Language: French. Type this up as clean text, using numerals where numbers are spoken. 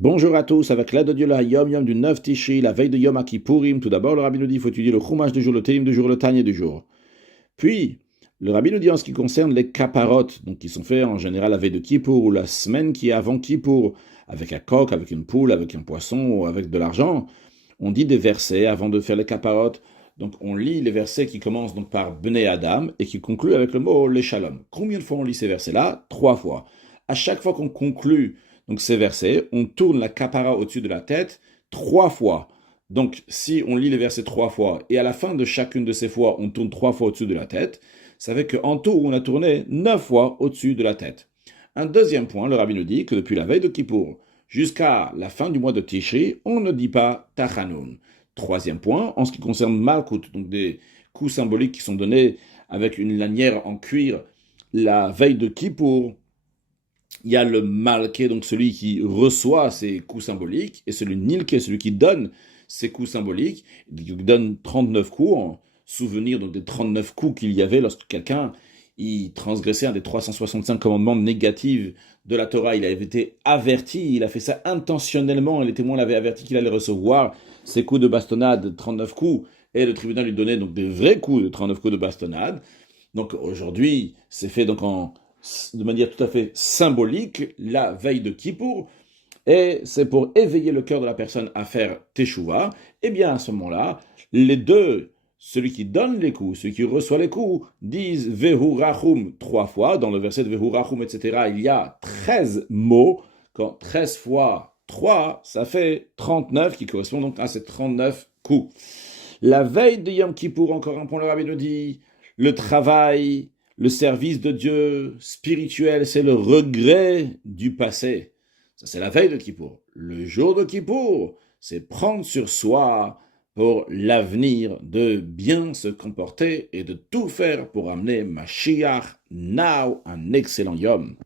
Bonjour à tous, avec l'aide de Dieu, la Yom Yom du 9 Tishri, la veille de Yom Kippourim. Tout d'abord, le Rabbi nous dit qu'il faut étudier le Chumash du jour, le Tehillim du jour, le Tanya du jour. Puis, le Rabbi nous dit en ce qui concerne les kaparot, donc qui sont faits en général la veille de Kippour ou la semaine qui est avant Kippour, avec un coq, avec une poule, avec un poisson ou avec de l'argent. On dit des versets avant de faire les kaparot. Donc on lit les versets qui commencent donc par Bnei Adam et qui concluent avec le mot les Shalom. Combien de fois on lit ces versets-là? 3 fois. À chaque fois qu'on conclut donc ces versets, on tourne la kapara au-dessus de la tête 3 fois. Donc si on lit les versets 3 fois et à la fin de chacune de ces fois, on tourne 3 fois au-dessus de la tête, ça fait qu'en tout, on a tourné 9 fois au-dessus de la tête. Un deuxième point, le rabbi nous dit que depuis la veille de Kippour jusqu'à la fin du mois de Tishri, on ne dit pas Tachanoun. Troisième point, en ce qui concerne Malkut, donc des coups symboliques qui sont donnés avec une lanière en cuir la veille de Kippour, il y a le Malké, donc celui qui reçoit ces coups symboliques, et celui Nilké, celui qui donne ces coups symboliques, qui donne 39 coups, en souvenir donc des 39 coups qu'il y avait lorsque quelqu'un il transgressait un des 365 commandements négatifs de la Torah. Il avait été averti, il a fait ça intentionnellement, et les témoins l'avaient averti qu'il allait recevoir ces coups de bastonnade, 39 coups, et le tribunal lui donnait donc des vrais coups de 39 coups de bastonnade. Donc aujourd'hui, c'est fait donc de manière tout à fait symbolique la veille de Kippour, et c'est pour éveiller le cœur de la personne à faire Teshuvah. Et bien à ce moment-là, les deux, celui qui donne les coups, celui qui reçoit les coups, disent Vehu Rachum 3 fois. Dans le verset de Vehu Rachum, etc., il y a 13 mots. Quand 13 fois 3, ça fait 39, qui correspond donc à ces 39 coups. La veille de Yom Kippour, encore un point, le rabbi nous dit, le travail, le service de Dieu spirituel, c'est le regret du passé. Ça, c'est la veille de Kippour. Le jour de Kippour, c'est prendre sur soi pour l'avenir de bien se comporter et de tout faire pour amener Mashiach now un excellent Yom.